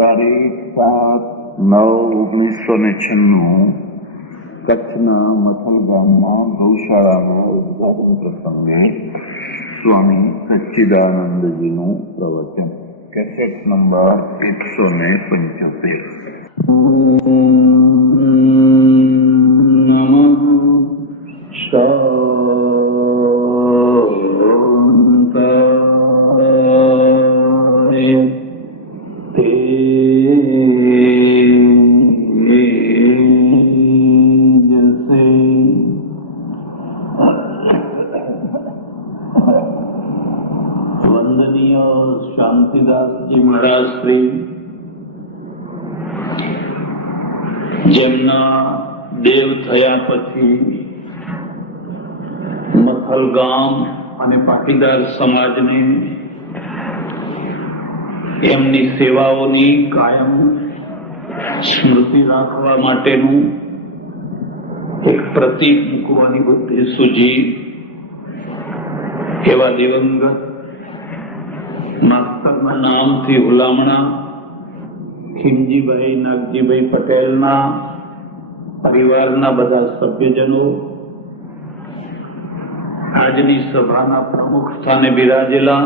તારીખ 7/9/1996 કચ્છના મથલ ગામમાં ગૌશાળાનો ઉદ્ઘાટન પ્રસંગે સ્વામી સચ્ચિદાનંદજીનું પ્રવચન. Cassette number 175. વંદનીય શાંતિદાસજી મહારાજ શ્રી, જેમના દેવ થયા પછી મથલ ગામ અને પાટીદાર સમાજને એમની સેવાઓની કાયમ સ્મૃતિ રાખવા માટેનું એક પ્રતીક મૂકવાની બુદ્ધિ સૂજી એવા દિવંગત માસ્તરના નામથી હુલામણા ખીમજીભાઈ નાગજીભાઈ પટેલના પરિવારના બધા સભ્યજનો, આજની સભાના પ્રમુખ સ્થાને બિરાજેલા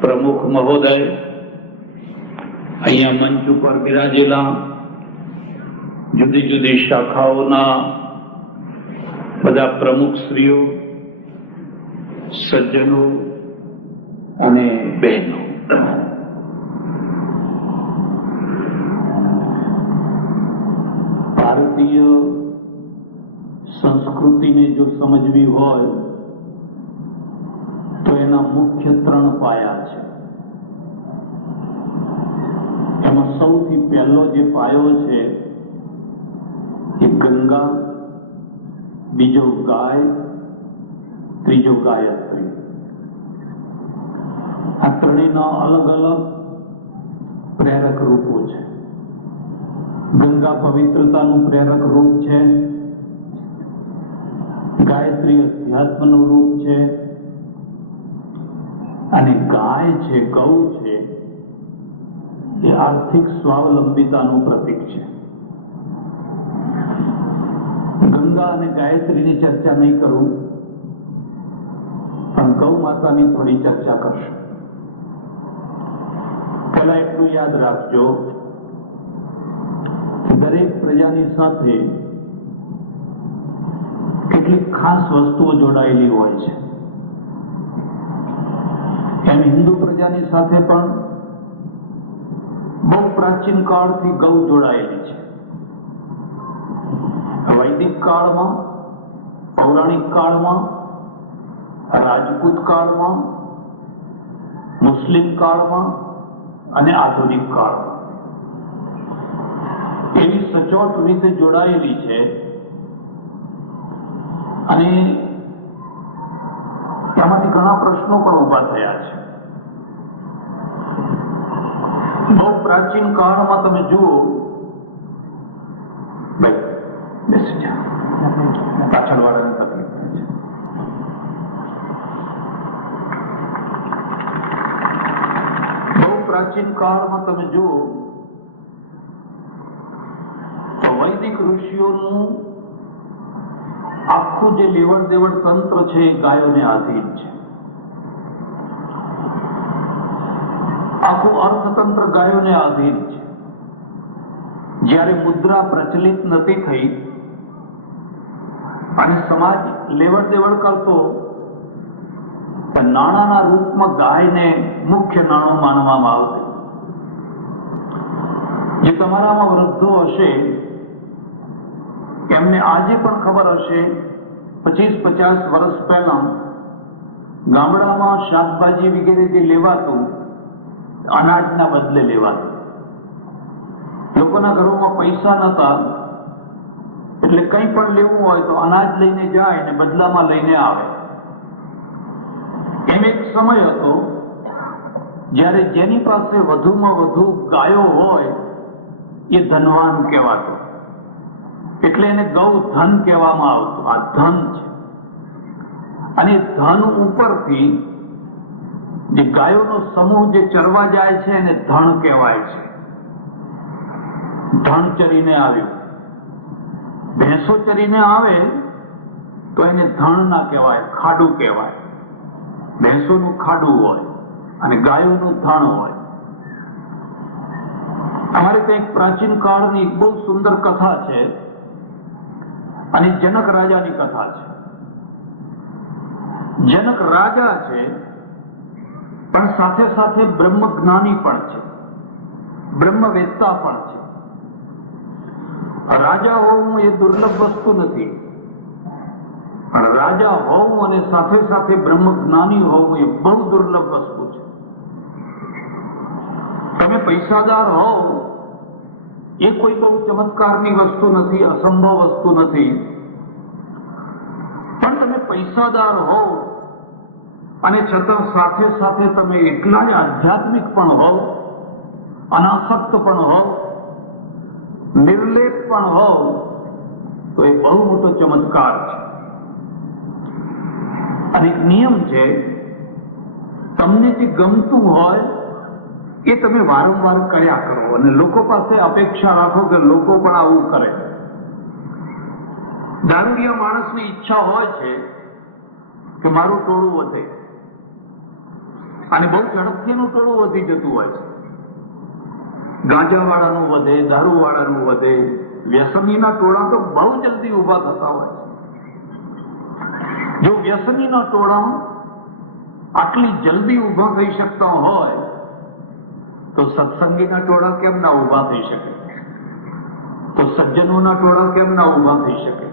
પ્રમુખ મહોદય, અહીંયા મંચ ઉપર બિરાજેલા જુદી જુદી શાખાઓના બધા પ્રમુખશ્રીઓ, સજ્જનો અને બહેનો, ભારતીય સંસ્કૃતિને જો સમજવી હોય તો એના મુખ્ય 3 પાયા છે. એમાં સૌથી પહેલો જે પાયો છે એ ગંગા, બીજો ગાય, ત્રીજો ગાયત્રી. આ ત્રણેયના અલગ અલગ પ્રેરક રૂપો છે. ગંગા પવિત્રતાનું પ્રેરક રૂપ છે, ગાયત્રી અધ્યાત્મનું રૂપ છે, અને ગાય છે, ગૌ છે, એ આર્થિક સ્વાવલંબિતાનું પ્રતીક છે. ગંગા અને ગાયત્રીની ચર્ચા નહીં કરું, પણ ગૌ માતાની થોડી ચર્ચા કરશું. પહેલા એટલું યાદ રાખજો, દરેક પ્રજાની સાથે કેટલીક ખાસ વસ્તુઓ જોડાયેલી હોય છે. એમ હિન્દુ પ્રજાની સાથે પણ બહુ પ્રાચીન કાળથી ગૌ જોડાયેલી છે. વૈદિક કાળમાં, પૌરાણિક કાળમાં, રાજપૂત કાળમાં, મુસ્લિમ કાળમાં અને આધુનિક કાળમાં એવી સચોટ રીતે જોડાયેલી છે. અને એમાંથી ઘણા પ્રશ્નો પણ ઉભા થયા છે. બહુ પ્રાચીન કાળમાં તમે જુઓ, પાછળ વાળાને તકલીફ છે. બહુ પ્રાચીન કાળમાં તમે જુઓ તો વૈદિક ઋષિઓનું આખું જે લેવડ દેવડ તંત્ર છે એ ગાયોને આધીન છે. આખું અર્થતંત્ર ગાયોને આધીન છે. જ્યારે મુદ્રા પ્રચલિત નથી થઈ અને સમાજ લેવડ દેવડ કરતો, નાણાંના રૂપમાં ગાયને મુખ્ય નાણું માનવામાં આવતું. જે તમારામાં વૃદ્ધો હશે એમને આજે પણ ખબર હશે, 25-50 વર્ષ પહેલા ગામડામાં શાકભાજી વગેરે જે લેવાતું, અનાજના બદલે લેવાતું. લોકોના ઘરોમાં પૈસા નતા એટલે કંઈ પણ લેવું હોય તો અનાજ લઈને જાય ને બદલામાં લઈને આવે. એમ એક સમય હતો જ્યારે જેની પાસે વધુમાં વધુ ગાયો હોય એ ધનવાન કહેવાતો. એટલે એને ગૌ ધન કહેવામાં આવતું. આ ધન છે. અને ધન ઉપરથી જે ગાયોનો સમૂહ જે ચરવા જાય છે એને ધણ કહેવાય છે. ધણ ચરીને આવ્યું. ભેંસો ચરીને આવે તો એને ધણ ના કહેવાય, ખાડું કહેવાય. ભેંસોનું ખાડું હોય અને ગાયોનું ધણ હોય. અમારે ત્યાં એક પ્રાચીન કાળની એક બહુ સુંદર કથા છે અને જનક રાજાની કથા છે. જનક રાજા છે પણ સાથે સાથે બ્રહ્મ જ્ઞાની પણ છે, બ્રહ્મવેત્તા પણ છે. રાજા હોવું એ દુર્લભ વસ્તુ નથી, પણ રાજા હોવું અને સાથે સાથે બ્રહ્મ જ્ઞાની હોવું એ બહુ દુર્લભ વસ્તુ છે. તમે પૈસાદાર હોવ એ કોઈ બહુ ચમત્કારની વસ્તુ નથી, અસંભવ વસ્તુ નથી. પણ તમે પૈસાદાર હોવ અને છતાં સાથે સાથે તમે એટલા જ આધ્યાત્મિક પણ હોવ, અનાસક્ત પણ હોવ, નિર્લેપ પણ હોવ, તો એ બહુ મોટો ચમત્કાર છે. અને એક નિયમ છે, તમને જે ગમતું હોય એ તમે વારંવાર કર્યા કરો અને લોકો પાસે અપેક્ષા રાખો કે લોકો પણ આવું કરે. દારૂડિયા માણસની ઈચ્છા હોય છે કે મારું ટોળું વધે, અને બહુ ઝડપથી એનું ટોળું વધી જતું હોય છે. ગાંજાવાળાનું વધે, દારૂવાળાનું વધે, વ્યસનીના ટોળા તો બહુ જલ્દી ઉભા થતા હોય છે. જો વ્યસનીના ટોળા આટલી જલ્દી ઉભા થઈ શકતા હોય તો સત્સંગીના ટોળા કેમ ના ઉભા થઈ શકે? તો સજ્જનોના ટોળા કેમ ના ઉભા થઈ શકે?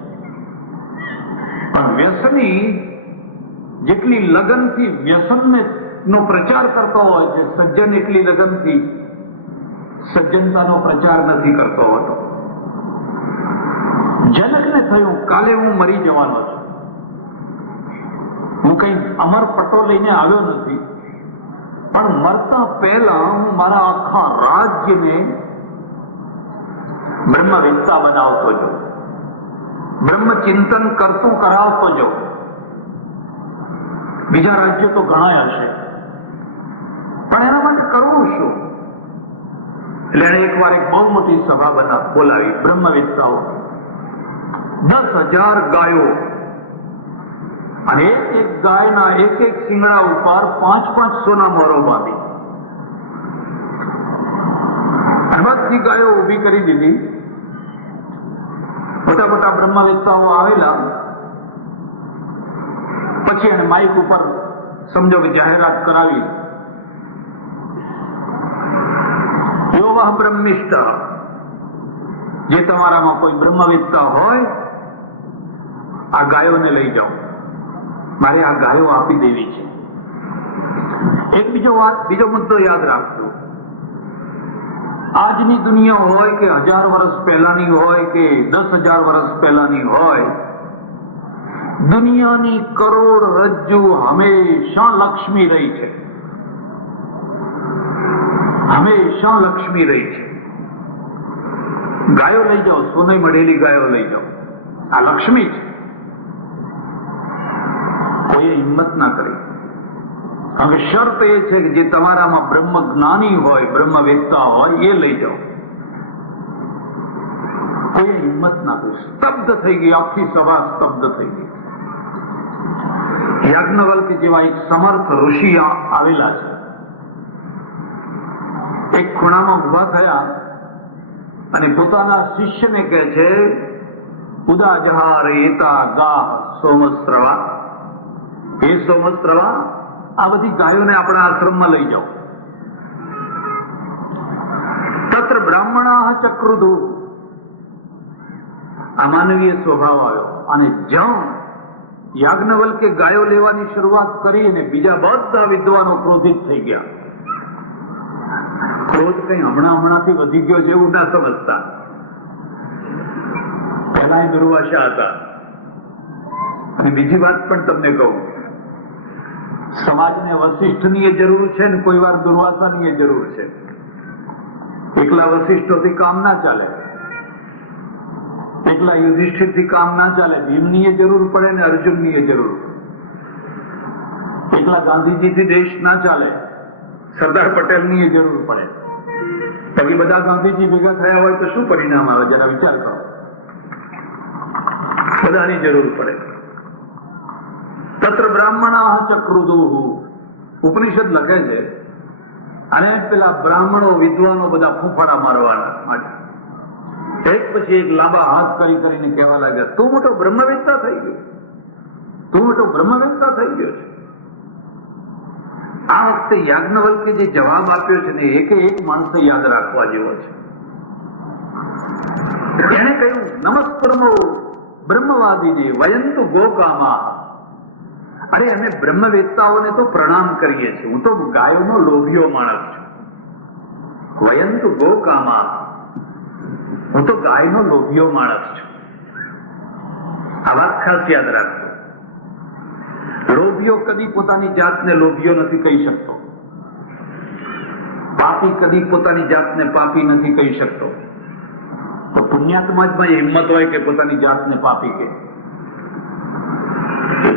પણ વ્યસની જેટલી લગનથી વ્યસનને નો પ્રચાર કરતો હોય છે, સજ્જન એટલી લગનથી સજ્જનતાનો પ્રચાર નથી કરતો હોતો. જનકને થયું કાલે હું મરી જવાનો છું. હું કઈ અમર પટ્ટો લઈને આવ્યો નથી, પણ મરતા પહેલા હું મારા આખા રાજ્યને બ્રહ્મવેત્તા બનાવતો જાઉં, બ્રહ્મચિંતન કરતું કરાવતો જાઉં. બીજા રાજ્યો તો ઘણા હશે, પણ એના માટે કરવું શું? એટલે એને એકવાર એક બહુ મોટી સભા બોલાવી બ્રહ્મવેત્તાઓ, 10,000 ગાયો, અને એક ગાયના એક શિંગડા ઉપર 5-5 સોના મોરો બાંધી અને બધી ગાયો ઉભી કરી દીધી. મોટા મોટા બ્રહ્મવેત્તાઓ આવેલા. પછી એને માઇક ઉપર સમજો કે જાહેરાત કરાવી, યો વહ બ્રહ્મિષ્ઠ, જે તમારામાં કોઈ બ્રહ્મવેત્તા હોય આ ગાયોને લઈ જાઓ, મારે આ ગાયો આપી દેવી છે. એક બીજો મુદ્દો યાદ રાખજો. આજની દુનિયા હોય કે 1000 વર્ષ પહેલાની હોય કે 10,000 વર્ષ પહેલાની હોય, દુનિયાની કરોડરજ્જુ હંમેશા લક્ષ્મી રહી છે, હંમેશા લક્ષ્મી રહી છે. ગાયો લઈ જાઓ, સોને મળેલી ગાયો લઈ જાઓ, આ લક્ષ્મી છે. કોઈએ હિંમત ના કરી. હવે શરત એ છે કે જે તમારામાં બ્રહ્મ જ્ઞાની હોય, બ્રહ્મવેત્તા હોય, એ લઈ જાઓ. કોઈએ હિંમત ના કરી. સ્તબ્ધ થઈ ગઈ, આખી સભા સ્તબ્ધ થઈ ગઈ. યાજ્ઞવલ્ક જેવા એક સમર્થ ઋષિ આવેલા છે, એક ખૂણામાં ઉભા થયા અને પોતાના શિષ્યને કહે છે, ઉદાજહાર એતા ગા સોમસ્રવા, હે સોમસ્રવા, આ બધી ગાયોને આપણા આશ્રમમાં લઈ જાઓ. તત્ર બ્રાહ્મણા ચક્રુદુ, આ માનવીય સ્વભાવ આવ્યો. અને જ્યાં યાજ્ઞવલ્કે ગાયો લેવાની શરૂઆત કરી અને બીજા બધા વિદ્વાનો ક્રોધિત થઈ ગયા. ક્રોધ કઈ હમણાંથી વધી ગયો છે એવું ના સમજતા. પહેલા દુર્વાસા હતા. અને બીજી વાત પણ તમને કહું, સમાજને વશિષ્ઠની જરૂર છે ને કોઈ વાર દુર્વાસાની જરૂર છે. એકલા વશિષ્ઠોથી કામ ના ચાલે, એકલા યુધિષ્ઠિરથી કામ ના ચાલે. ભીમની જરૂર પડે ને અર્જુનની જરૂર. એકલા ગાંધીજીથી દેશ ના ચાલે, સરદાર પટેલની જરૂર પડે. પછી બધા ગાંધીજી ભેગા થયા હોય તો શું પરિણામ આવે? જરા વિચાર કરો. બધાની જરૂર પડે. તત્ર બ્રાહ્મણા ચક્રુદુઃ, ઉપનિષદ લખે છે. અને પેલા બ્રાહ્મણો વિદ્વાનો બધા ફૂફાડા મારવાના માટે એક પછી એક લાંબા હાથ કરીને કહેવા લાગ્યા, તું મોટો બ્રહ્મવેત્તા થઈ ગયો, તું મોટો બ્રહ્મવેત્તા થઈ ગયો છે. આ વખતે યાજ્ઞવલ્કે જે જવાબ આપ્યો છે ને, એક એક માણસે યાદ રાખવા જેવો છે. એને કહ્યું, નમસ્કૃમો બ્રહ્મવાદીજી વયંતુ ગોકામા. અરે અમે બ્રહ્મવેત્તાઓને તો પ્રણામ કરીએ છીએ, હું તો ગાયોનો લોભિયો માણસ છું. વયંતુ ગોકામા, હું તો ગાયનો લોભિયો માણસ છું. આ વાત ખાસ યાદ રાખજો. લોભિયો કદી પોતાની જાતને લોભિયો નથી કહી શકતો. પાપી કદી પોતાની જાતને પાપી નથી કહી શકતો. તો પુણ્યાત્મા જ હિંમત હોય કે પોતાની જાતને પાપી કે?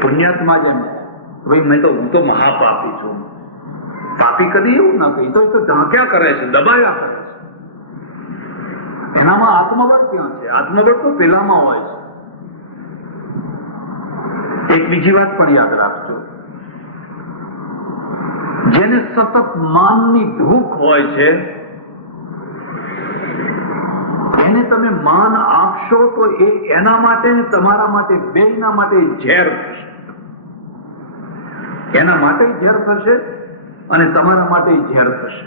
પુણ્યાત્મા જ એમ ભાઈ હું તો મહાપાપી છું. પાપી કદી એવું ના કહી, તો ઢાંક્યા કરે છે, દબાયા કરે છે. એનામાં આત્મબળ ક્યાં છે? આત્મબળ તો પેલામાં હોય છે. એક બીજી વાત પણ યાદ રાખજો, જેને સતત માનની ભૂખ હોય છે એને તમે માન આપશો તો એ એના માટે તમારા માટે બેયના માટે ઝેર થશે. એના માટે ઝેર થશે અને તમારા માટે ઝેર થશે.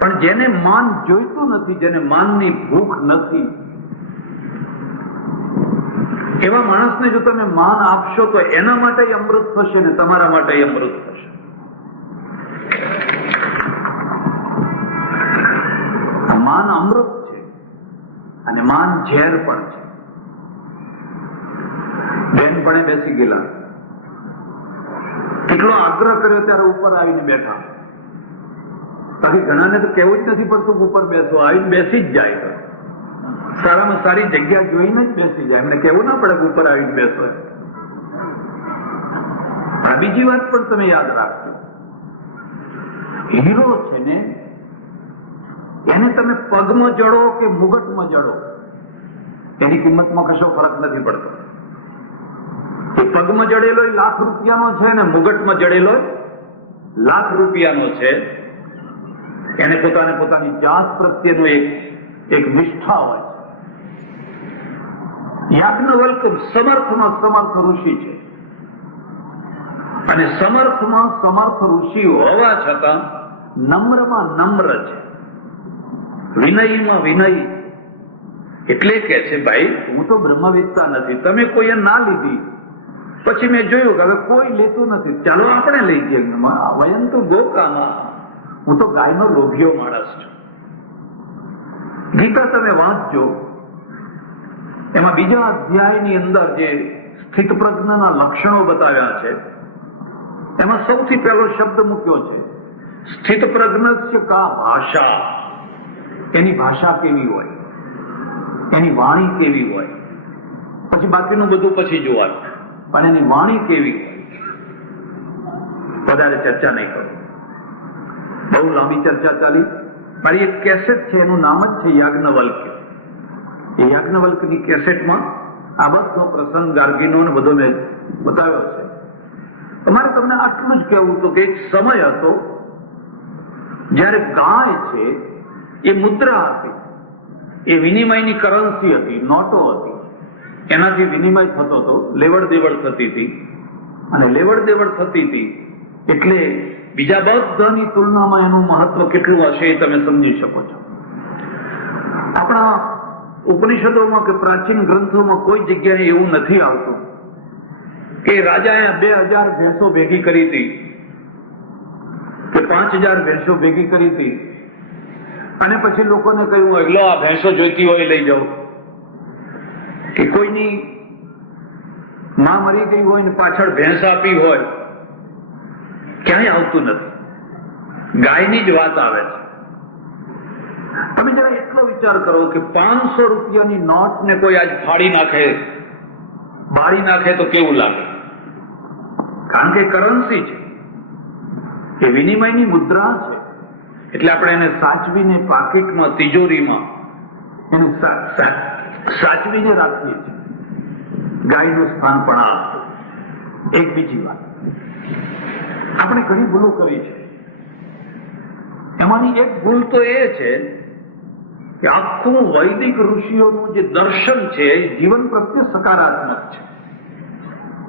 પણ જેને માન જોઈતું નથી, જેને માનની ભૂખ નથી, એવા માણસને જો તમે માન આપશો તો એના માટે અમૃત થશે ને તમારા માટે અમૃત થશે. માન અમૃત છે અને માન ઝેર પણ છે. બેનપણે બેસી ગયેલા, કેટલો આગ્રહ કર્યો ત્યારે ઉપર આવીને બેઠા. બાકી ઘણાને તો કહેવું જ નથી પડતું ઉપર બેસો, આવીને બેસી જ જાય. સારામાં સારી જગ્યા જોઈને જ બેસી જાય, એમને કહેવું ના પડે ઉપર આવીને બેસો. આ બીજી વાત પણ તમે યાદ રાખજો, હીરો છે ને એને તમે પગમાં જડો કે મુગટમાં જડો, એની કિંમતમાં કશો ફરક નથી પડતો. એ પગમાં જડેલો ₹1,00,000 છે ને મુગટમાં જડેલો ₹1,00,000 છે. એને પોતાની જાત પ્રત્યેનો એક નિષ્ઠા હોય છે. યાજ્ઞવલ્ક સમર્થમાં સમર્થ ઋષિ છે અને સમર્થમાં સમર્થ ઋષિ હોવા છતાં નમ્રમાં નમ્ર છે, વિનયમાં વિનય. એટલે કે છે ભાઈ હું તો બ્રહ્મવિદ્તા નથી, તમે કોઈએ ના લીધી. પછી મેં જોયું કે હવે કોઈ લેતું નથી, ચાલો આપણે લઈ જઈએ. વયંતુ ગોકામા, હું તો ગાયનો લોભિયો માણસ છું. ગીતા તમે વાંચજો, એમાં બીજા અધ્યાયની અંદર જે સ્થિત પ્રજ્ઞના લક્ષણો બતાવ્યા છે એમાં સૌથી પહેલો શબ્દ મૂક્યો છે સ્થિત પ્રજ્ઞસ્ય કા ભાષા. એની ભાષા કેવી હોય, એની વાણી કેવી હોય. પછી બાકીનું બધું પછી જોવાનું, પણ એની વાણી કેવી હોય. વધારે ચર્ચા નહીં કરું, બહુ લાંબી ચર્ચા ચાલી. મારી એક કેસેટ છે, એનું નામ જ છે યાજ્ઞવલ્ક. એ યાજ્ઞવલ્કની કેસેટમાં આ બધો પ્રસંગ ગાર્ગીનો ને બધો મેં બતાવ્યો છે. તમારે તમને આટલું જ કહેવું હતું કે એક સમય હતો જ્યારે ગાય છે એ મુદ્રા હતી, એ વિનિમયની કરન્સી હતી, નોટો હતી. એનાથી વિનિમય થતો હતો, લેવડ દેવડ થતી હતી. અને લેવડ દેવડ થતી હતી એટલે બીજા બધાની તુલનામાં એનું મહત્વ કેટલું હશે એ તમે સમજી શકો છો. આપણા ઉપનિષદોમાં કે પ્રાચીન ગ્રંથોમાં કોઈ જગ્યાએ એવું નથી આવતું કે રાજાએ 2000 ભેંસો ભેગી કરી હતી કે 5000 ભેંસો ભેગી કરી હતી અને પછી લોકોને કહ્યું હોય લો આ ભેંસો જોઈતી હોય લઈ જાઓ. કે કોઈની માં મરી ગઈ હોય ને પાછળ ભેંસ આપી હોય, ક્યાંય આવતું નથી. ગાયની જ વાત આવે છે. તમે જરા એટલો વિચાર કરો કે 500 રૂપિયાની નોટ ને કોઈ આજ ફાડી નાખે, બાળી નાખે તો કેવું લાગે? કારણ કે કરન્સી છે, એ વિનિમયની મુદ્રા છે. એટલે આપણે એને સાચવીને પાકીટમાં, તિજોરીમાં એને સાચવીને રાખીએ છીએ. ગાયનું સ્થાન પણ આપતું. એક બીજી વાત, આપણે ઘણી ભૂલો કરી છે. એમાંની એક ભૂલ તો એ છે કે આખું વૈદિક ઋષિઓનું જે દર્શન છે એ જીવન પ્રત્યે સકારાત્મક છે,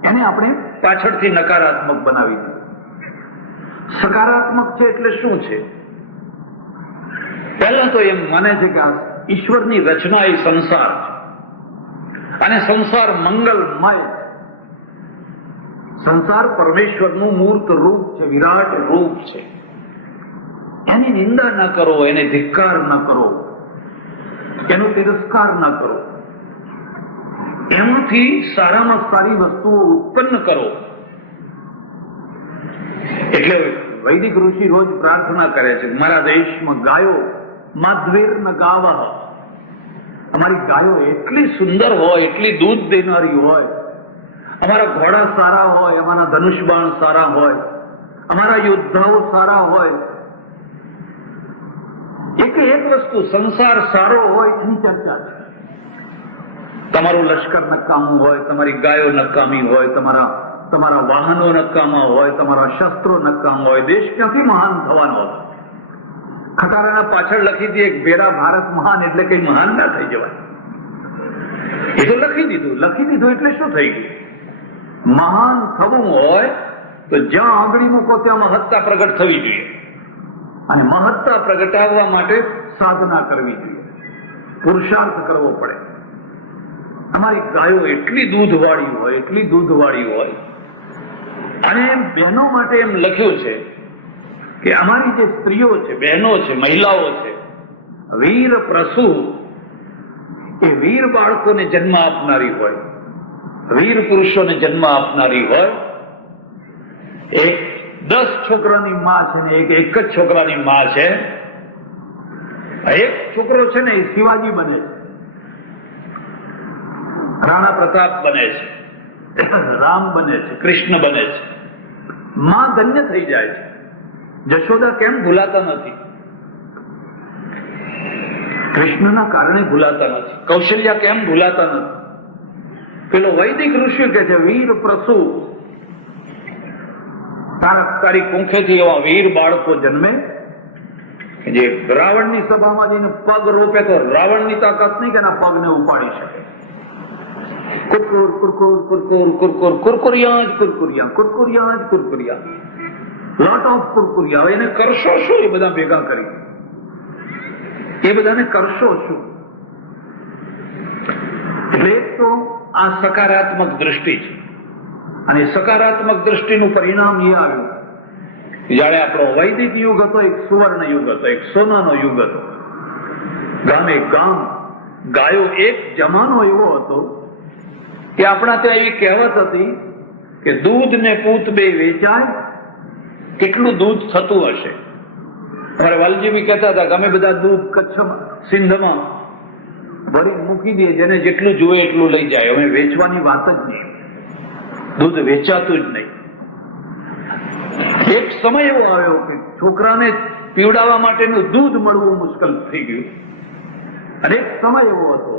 એને આપણે પાછળથી નકારાત્મક બનાવી દીધું. સકારાત્મક છે એટલે શું છે? પહેલા તો એમ માને છે કે આ ઈશ્વરની રચના એ સંસાર છે અને સંસાર મંગલમય. સંસાર પરમેશ્વરનું મૂર્ત રૂપ છે, વિરાટ રૂપ છે. એની નિંદા ન કરો, એને ધિક્કાર ન કરો, એનો તિરસ્કાર ન કરો. એમાંથી સારામાં સારી વસ્તુઓ ઉત્પન્ન કરો. એટલે વૈદિક ઋષિ રોજ પ્રાર્થના કરે છે, મારા દેશમાં ગાયો માધ્વીર ન ગાવઃ. અમારી ગાયો એટલી સુંદર હોય, એટલી દૂધ દેનારી હોય, અમારા ઘોડા સારા હોય, અમારા ધનુષબાણ સારા હોય, અમારા યોદ્ધાઓ સારા હોય. એક વસ્તુ સંસાર સારો હોય એની ચર્ચા છે. તમારું લશ્કર નકામું હોય, તમારી ગાયો નકામી હોય, તમારા વાહનો નકામા હોય, તમારા શસ્ત્રો નકામા હોય, દેશ ક્યાંથી મહાન થવાનો હતો? ખટારાના પાછળ લખી દે ભેરા ભારત મહાન, એટલે કઈ મહાન ના થઈ જવાય. એ તો લખી દીધું એટલે શું થઈ ગયું? મહાન થવું હોય તો જ્યાં આંગળી મૂકો ત્યાં મહત્તા પ્રગટ થવી જોઈએ, અને મહત્તા પ્રગટાવવા માટે સાધના કરવી જોઈએ, પુરુષાર્થ કરવો પડે. અમારી ગાયો એટલી દૂધવાળી હોય, અને બહેનો માટે એમ લખ્યું છે કે અમારી જે સ્ત્રીઓ છે, બહેનો છે, મહિલાઓ છે, વીર પ્રસુ, એ વીર બાળકોને જન્મ આપનારી હોય, વીર પુરુષોને જન્મ આપનારી હોય. એક 10 છોકરાની માં છે ને એક જ છોકરાની માં છે. એક છોકરો છે ને એ શિવાજી બને છે, રાણા પ્રતાપ બને છે, રામ બને છે, કૃષ્ણ બને છે. માં ધન્ય થઈ જાય છે. જશોદા કેમ ભૂલાતા નથી? કૃષ્ણના કારણે ભૂલાતા નથી. કૌશલ્યા કેમ ભૂલાતા નથી? પેલો વૈદિક ઋષિ કે છે વીર પ્રસુ, તારી કુંખેથી એવા વીર બાળકો જન્મે જે રાવણની સભામાં જઈને પગ રોપે તો રાવણની તાકાત નહીં કે એના પગને ઉપાડી શકે. કુરકુર કુરકુર કુરકુર કુરકુર કુરકુરિયા, લોટ ઓફ કુરકુરિયા. એને કરશો શું? એ બધા ભેગા કરી એ બધાને કરશો શું? એટલે તો આ સકારાત્મક દ્રષ્ટિ છે, અને સકારાત્મક દ્રષ્ટિનું પરિણામ એ આવ્યું જયારે આપણો વૈદિક યુગ હતો, એક સુવર્ણ યુગ હતો, એક સોનાનો યુગ હતો. ગામે ગામ ગાયો. એક જમાનો એવો હતો કે આપણા ત્યાં એવી કહેવત હતી કે દૂધ ને પૂત બે વેચાય, કેટલું દૂધ થતું હશે. અમારે વાલજીભાઈ કહેતા હતા કે અમે બધા દૂધ કચ્છમાં, સિંધમાં ભરી મૂકી દઈએ, જેને જેટલું જોઈએ એટલું લઈ જાય. અમે વેચવાની વાત જ નહીં, દૂધ વેચાતું જ નહીં. એક સમય એવો આવ્યો કે છોકરાને પીવડાવવા માટેનું દૂધ મળવું મુશ્કેલ થઈ ગયું. અને એક સમય એવો હતો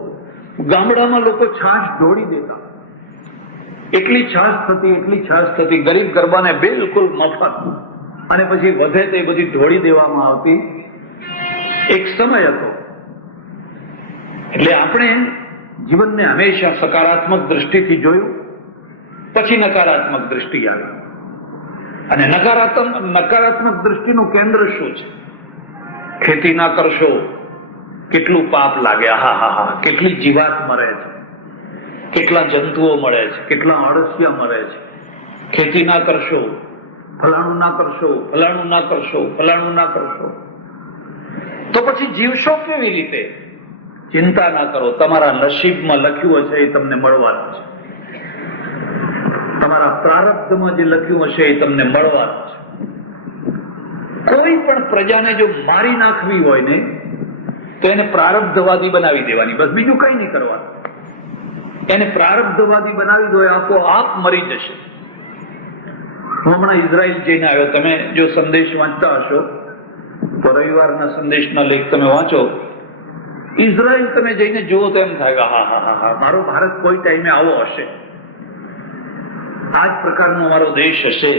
ગામડામાં લોકો છાશ ઢોળી દેતા, એટલી છાશ થતી, ગરીબ ગરબાને બિલકુલ મફત, અને પછી વધે તે બધી ઢોળી દેવામાં આવતી. એક સમય હતો. એટલે આપણે જીવનને હંમેશા સકારાત્મક દ્રષ્ટિથી જોયું, પછી નકારાત્મક દ્રષ્ટિ આવી. અને નકારાત્મક દ્રષ્ટિનું કેન્દ્ર શું છે? ખેતી ના કરશો, કેટલું પાપ લાગે, હા, કેટલી જીવાત મરે છે, કેટલા જંતુઓ મળે છે, કેટલા અળસિયા મરે છે. ખેતી ના કરશો, ફલાણું ના કરશો, તો પછી જીવશો કેવી રીતે? ચિંતા ના કરો, તમારા નસીબમાં લખ્યું હશે એ તમને મળવાનું છે. તમારા પ્રારબ્ધમાં જે લખ્યું હશે એ તમને મળવાનું છે. કોઈ પણ પ્રજાને જો મારી નાખવી હોય ને તો એને પ્રારબ્ધવાદી બનાવી દેવાની, બસ બીજું કઈ નહીં કરવાનું. એને પ્રારબ્ધવાદી બનાવી દો, આપોઆપ મરી જશે. હું હમણાં ઇઝરાયલ જઈને આવ્યો. તમે જો સંદેશ વાંચતા હશો તો રવિવારના સંદેશના લેખ તમે વાંચો. ઇઝરાયલ તમે જઈને જુઓ તો એમ થાય કે હા હા હા હા, મારો ભારત કોઈ ટાઈમે આવો હશે, આ જ પ્રકારનો મારો દેશ હશે.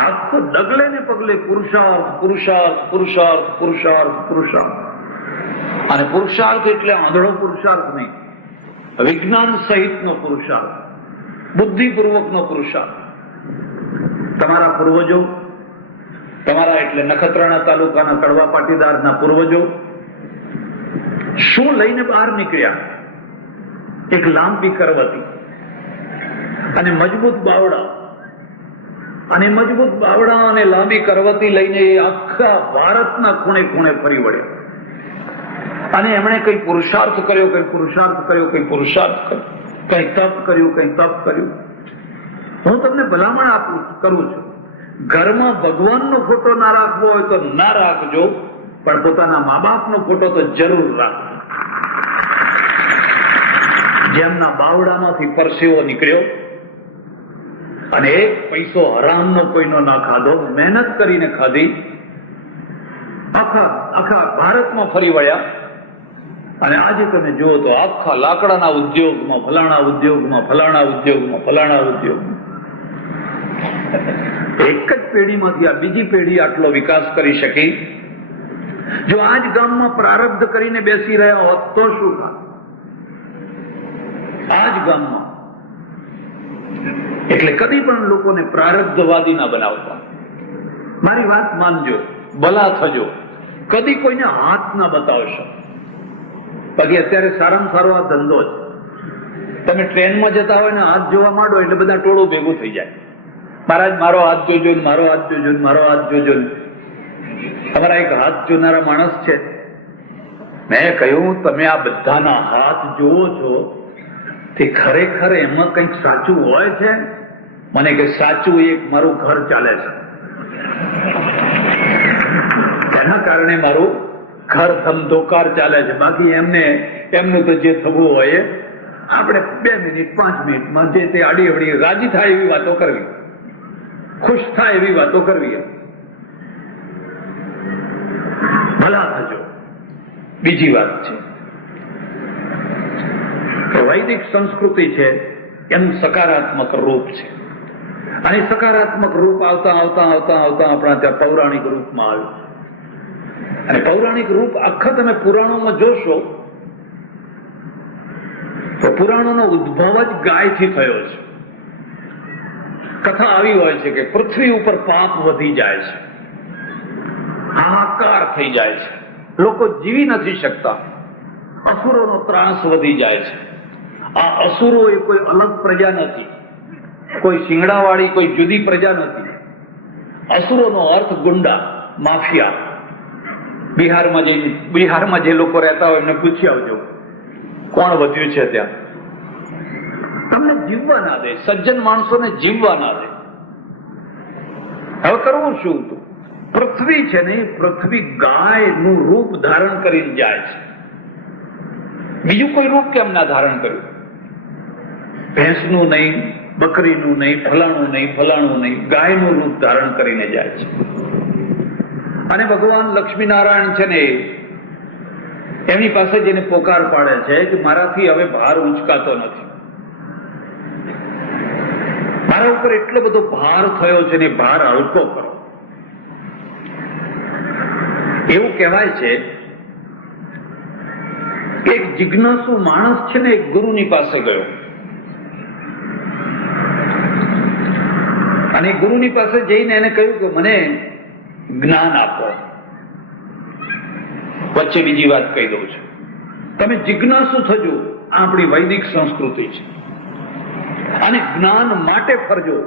આખો ડગલે ને પગલે પુરુષાર્થ પુરુષાર્થ પુરુષાર્થ પુરુષાર્થ પુરુષાર્થ. અને પુરુષાર્થ એટલે આંધળો પુરુષાર્થ નહીં, વિજ્ઞાન સહિતનો પુરુષાર્થ, બુદ્ધિપૂર્વકનો પુરુષાર્થ. તમારા પૂર્વજો, તમારા એટલે નખત્રાણા તાલુકાના કડવા પાટીદારના પૂર્વજો શું લઈને બહાર નીકળ્યા? એક લાંબી કરવતી અને મજબૂત બાવડા, અને મજબૂત બાવડા અને લાંબી કરવતી લઈને એ આખા ભારતના ખૂણે ખૂણે ફરી વળ્યા. અને એમણે કઈ પુરુષાર્થ કર્યો, કઈ પુરુષાર્થ કર્યો, કઈ પુરુષાર્થ કર્યો, કઈ તપ કર્યું, કઈ તપ કર્યું. હું તમને ભલામણ કરું છું, ઘરમાં ભગવાનનો ફોટો ના રાખવો હોય તો ના રાખજો, પણ પોતાના મા બાપનો ફોટો તો જરૂર રાખજો. જેમના બાવડામાંથી પરસેવો નીકળ્યો અને એક પૈસો હરામનો કોઈનો ના ખાધો, મહેનત કરીને ખાધી, આખા ભારતમાં ફરી વળ્યા. અને આજે તમે જુઓ તો આખા લાકડાના ઉદ્યોગમાં, ફલાણા ઉદ્યોગમાં, ફલાણા ઉદ્યોગમાં, ફલાણા ઉદ્યોગમાં. એક જ પેઢીમાંથી આ બીજી પેઢી આટલો વિકાસ કરી શકી. જો આ જ ગામમાં પ્રારબ્ધ કરીને બેસી રહ્યા હોત તો શું થાય? આ જ ગામમાં. એટલે કદી પણ લોકોને પ્રારબ્ધવાદી ના બનાવતા. મારી વાત માનજો, ભલા થજો, કદી કોઈને હાથ ના બતાવશો. બાકી અત્યારે સારામાં સારો આ ધંધો છે. તમે ટ્રેનમાં જતા હોય ને હાથ જોવા માંડો એટલે બધા ટોળું ભેગું થઈ જાય. મહારાજ મારો હાથ જોજો, મારો હાથ જોજો, મારો હાથ જોજો. અમારા એક હાથ જોનારા માણસ છે, મેં કહ્યું તમે આ બધાના હાથ જોવો છો તે ખરેખર એમાં કંઈક સાચું હોય છે? મને કે સાચું એક મારું ઘર ચાલે છે, તેના કારણે મારું ઘર ધમધોકાર ચાલે છે. બાકી એમનું તો જે થવું હોય આપણે 2 મિનિટ 5 મિનિટમાં જે તે આડી અવડી રાજી થાય એવી વાતો કરવી, ખુશ થાય એવી વાતો કરવી. ભલા થજો. બીજી વાત છે, વૈદિક સંસ્કૃતિ છે એનું સકારાત્મક રૂપ છે. અને સકારાત્મક રૂપ આવતા આવતા આવતા આવતા આપણા ત્યાં પૌરાણિક રૂપમાં આવ્યું. અને પૌરાણિક રૂપ આખા તમે પુરાણોમાં જોશો તો પુરાણોનો ઉદ્ભવ જ ગાયથી થયો છે. કથા આવી હોય છે કે પૃથ્વી ઉપર પાપ વધી જાય છે, હાહાકાર થઈ જાય છે, લોકો જીવી નથી શકતા, અસુરોનો ત્રાસ વધી જાય છે. આ અસુરો એ કોઈ અલગ પ્રજા નથી, કોઈ શિંગડાવાળી કોઈ જુદી પ્રજા નથી. અસુરોનો અર્થ ગુંડા, માફિયા. બિહારમાં જે લોકો રહેતા હોય એમને પૂછી આવજો કોણ વધ્યું છે ત્યાં. તમને જીવવા ના દે, સજ્જન માણસોને જીવવા ના દે. હવે કરવું શું? પૃથ્વી છે ને, પૃથ્વી ગાયનું રૂપ ધારણ કરીને જાય છે. બીજું કોઈ રૂપ કેમ ના ધારણ કર્યું? ભેંસનું નહીં, બકરીનું નહીં, ફલાણું નહીં, ફલાણું નહીં, ગાયનું રૂપ ધારણ કરીને જાય છે. અને ભગવાન લક્ષ્મીનારાયણ છે ને, એમની પાસે જેને પોકાર પાડે છે કે મારાથી હવે ભાર ઉંચકાતો નથી, મારા ઉપર એટલો બધો ભાર થયો છે ને, ભાર હલકો કરો. એવું કહેવાય છે કે એક જિજ્ઞાસુ માણસ છે ને, એક ગુરુની પાસે ગયો અને ગુરુની પાસે જઈને એને કહ્યું કે મને જ્ઞાન આપો. વચ્ચે બીજી વાત કહી દઉં છું, તમે જિજ્ઞાસુ થજો. આપણી વૈદિક સંસ્કૃતિ છે. અને જ્ઞાન માટે ફરજો.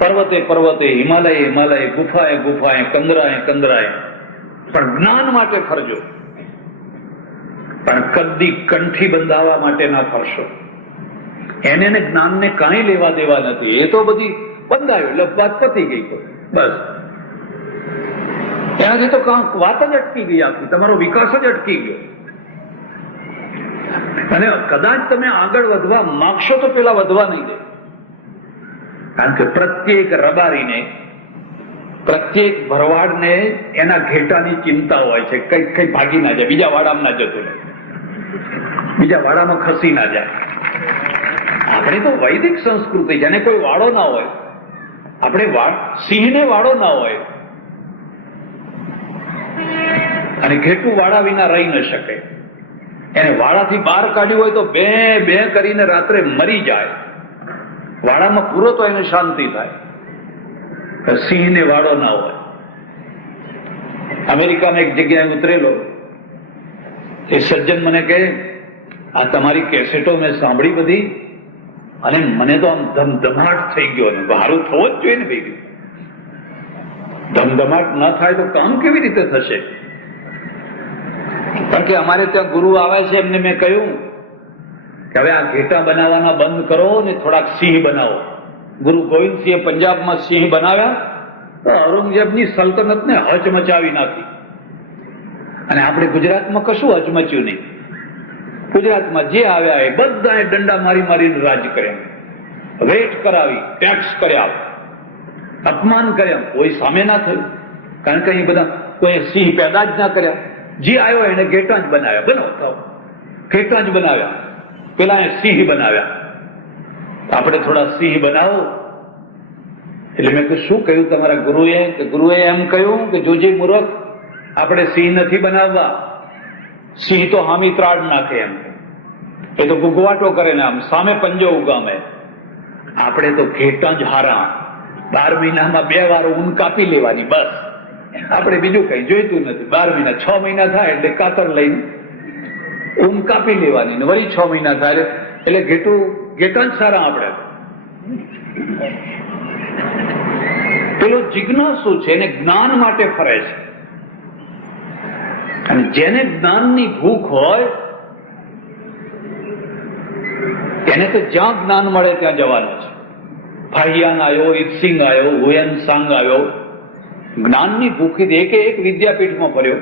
પર્વતે પર્વતે, હિમાલય હિમાલય, ગુફાએ ગુફાએ, કંદરાએ કંદરાએ, પણ જ્ઞાન માટે ફરજો. પણ કદી કંઠી બંધાવવા માટે ના ફરશો. એને જ્ઞાનને કાંઈ લેવા દેવા નથી. એ તો બધી બંધાયું એટલે વાત પતી ગઈ, બસ. એનાથી તો વાત જ અટકી ગઈ, આખી તમારો વિકાસ જ અટકી ગયો. અને કદાચ તમે આગળ વધવા માંગશો તો પેલા વધવા નહીં દે. કારણ કે પ્રત્યેક રબારીને, પ્રત્યેક ભરવાડને એના ઘેટાની ચિંતા હોય છે, કઈ ભાગી ના જાય, બીજા વાડામાં ના જતું રહે, બીજા વાડામાં ખસી ના જાય. આપણે તો વૈદિક સંસ્કૃતિ છે, એને કોઈ વાડો ના હોય. આપણે સિંહને વાડો ના હોય, અને ઘેટું વાડા વિના રહી ન શકે. એને વાડાથી બહાર કાઢ્યું હોય તો બે બે કરીને રાત્રે મરી જાય. વાડામાં પૂરો તો એને શાંતિ થાય. સિંહને વાડો ના હોય. અમેરિકામાં એક જગ્યાએ ઉતરેલો, એ સજ્જન મને કહે, આ તમારી કેસેટો મેં સાંભળી બધી, અને મને તો આમ ધમધમાટ થઈ ગયો. સારું થવો જ જોઈએ ને ભાઈ. ધમધમાટ ના થાય તો કામ કેવી રીતે થશે? કારણ કે અમારે ત્યાં ગુરુ આવે છે, એમને મેં કહ્યું કે હવે આ ઘેટા બનાવવાના બંધ કરો ને થોડાક સિંહ બનાવો. ગુરુ ગોવિંદસિંહે પંજાબમાં સિંહ બનાવ્યા તો ઔરંગઝેબની સલ્તનતને હચમચાવી નાખી. અને આપણે ગુજરાતમાં કશું હચમચ્યું નહીં. ગુજરાતમાં જે આવ્યા એ બધાએ દંડા મારી મારીને રાજ કર્યા, વેટ કરાવી, ટેક્સ કર્યા, અપમાન કર્યા, કોઈ સામે ના થયું. કારણ કે અહીં બધા કોઈ સિંહ પેદા જ ના કર્યા. જે આવ્યો એને ઘેટા જ બનાવ્યા. બનાવો, ઘેટા જ બનાવ્યા. પેલા સિંહ બનાવ્યા. આપણે થોડા સિંહ બનાવો. એટલે મેં શું કહ્યું તમારા ગુરુએ? કે ગુરુએ એમ કહ્યું કે જોજે મૂર્ખ, આપણે સિંહ નથી બનાવવા. સિંહ તો હામી ત્રાડ નાખે, એમ એ તો ગુગવાટો કરે ને આમ સામે પંજો ઉગામે. આપણે તો ઘેટા જ હારા. 12 મહિનામાં 2 વાર ઊન કાપી લેવાની, બસ. આપણે બીજું કઈ જોઈતું નથી. 12 મહિના, 6 મહિના થાય એટલે કાતર લઈને ઊન કાપી લેવાની, ને વળી 6 મહિના થાય એટલે ઘેટા જ સારા. આપણે પેલો જિજ્ઞાસુ છે, એને જ્ઞાન માટે ફરે છે. અને જેને જ્ઞાનની ભૂખ હોય એને તો જ્યાં જ્ઞાન મળે ત્યાં જવાનું છે. ફાહિયાન આવ્યો, ઇત્સિંગ આવ્યો, હુયન સાંગ આવ્યો. જ્ઞાનની ભૂખી એક વિદ્યાપીઠમાં ફર્યો.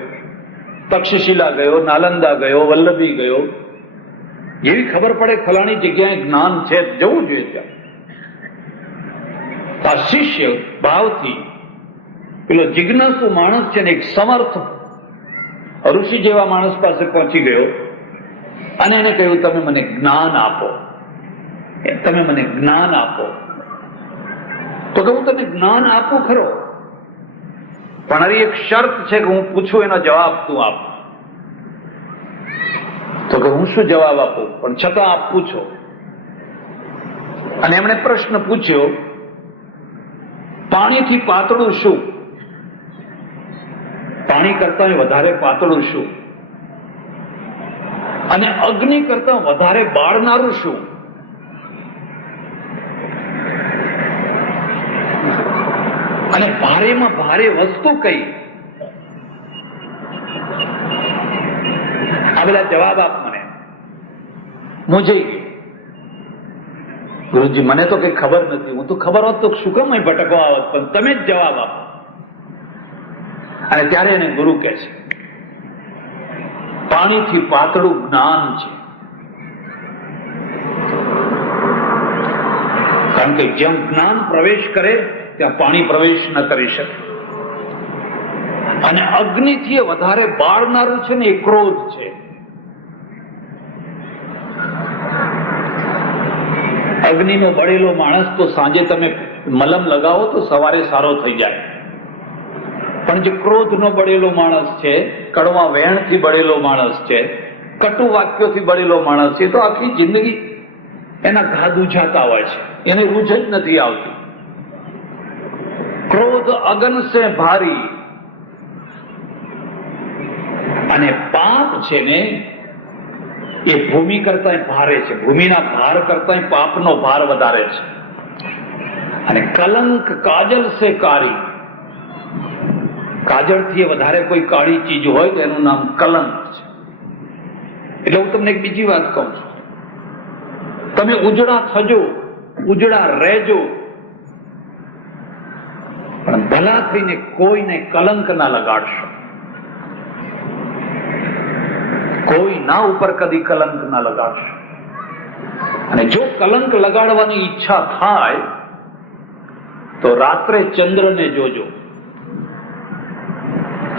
તક્ષશિલા ગયો, નાલંદા ગયો, વલ્લભી ગયો. એવી ખબર પડે ફલાણી જગ્યાએ જ્ઞાન છે, જવું જોઈએ ત્યાં. આ શિષ્ય ભાવથી પેલો જિજ્ઞાસુ માણસ છે ને એક સમર્થ ઋષિ જેવા માણસ પાસે પહોંચી ગયો અને એને કહ્યું, તમે મને જ્ઞાન આપો, તમે મને જ્ઞાન આપો. તો કે હું તને જ્ઞાન આપું ખરો, પણ હવે એક શરત છે કે હું પૂછું એનો જવાબ તું આપ. તો કે હું શું જવાબ આપું, પણ છતાં આપ પૂછો. અને એમણે પ્રશ્ન પૂછ્યો, પાણીથી પાતળું શું? પાણી કરતા વધારે પાતળું શું? અને અગ્નિ કરતા વધારે બાળનારું શું? અને ભારેમાં ભારે વસ્તુ કઈ? આ બધા જવાબ આપ મને. મુજે ગુરુજી મને તો કઈ ખબર નથી. હું તો ખબર હોત તો શું કામ ભટકવા આવત, પણ તમે જ જવાબ આપો. અને ત્યારે એને ગુરુ કહે છે, પાણીથી પાતળું જ્ઞાન છે. કારણ કે જ્યાં જ્ઞાન પ્રવેશ કરે ત્યાં પાણી પ્રવેશ ન કરી શકે. અને અગ્નિથી વધારે બાળનારું છે ને એ ક્રોધ છે. અગ્નિનો બળેલો માણસ તો સાંજે તમે મલમ લગાવો તો સવારે સારો થઈ જાય. પણ જે ક્રોધનો બળેલો માણસ છે, કડવા વેણથી બળેલો માણસ છે, કટુ વાક્યોથી બળેલો માણસ છે, તો આખી જિંદગી એના ઘા દૂજાતા હોય છે, એને રૂજ જ નથી આવતી. ક્રોધ અગન સે ભારી. અને પાપ છે ને એ ભૂમિ કરતા ભારે છે. ભૂમિના ભાર કરતા પાપનો ભાર વધારે છે. અને કલંક કાજલ સે કારી. કાજળથી વધારે કોઈ કાળી ચીજ હોય તો એનું નામ કલંક છે. એટલે હું તમને એક બીજી વાત કહું છું, તમે ઉજળા થજો, ઉજળા રહેજો, પણ ભલા થઈને કોઈને કલંક ના લગાડશો. કોઈ ના ઉપર કદી કલંક ના લગાડશો. અને જો કલંક લગાડવાની ઈચ્છા થાય તો રાત્રે ચંદ્રને જોજો.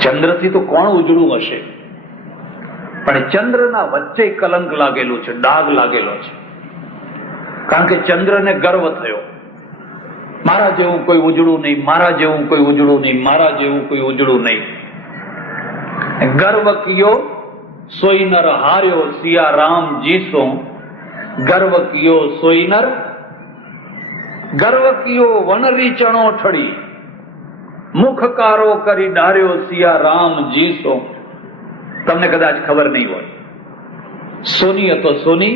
ચંદ્રથી તો કોણ ઉજળું હશે, પણ ચંદ્રના વચ્ચે કલંક લાગેલું છે, ડાઘ લાગેલો છે. કારણ કે ચંદ્રને ગર્વ થયો, મારા જેવું કોઈ ઉજળું નહીં, મારા જેવું કોઈ ઉજળું નહીં, મારા જેવું કોઈ ઉજળું નહીં. ગર્વ કિયો સોઈ નર હાર્યો, સિયા રામ જીસો. ગર્વ કિયો સોઈ નર, ગર્વ કિયો વનરી ચણો ઠડી, મુખકારો કરી ડાર્યો, સિયા રામ જીસો. તમને કદાચ ખબર નહીં હોય, સોની હતો સોની,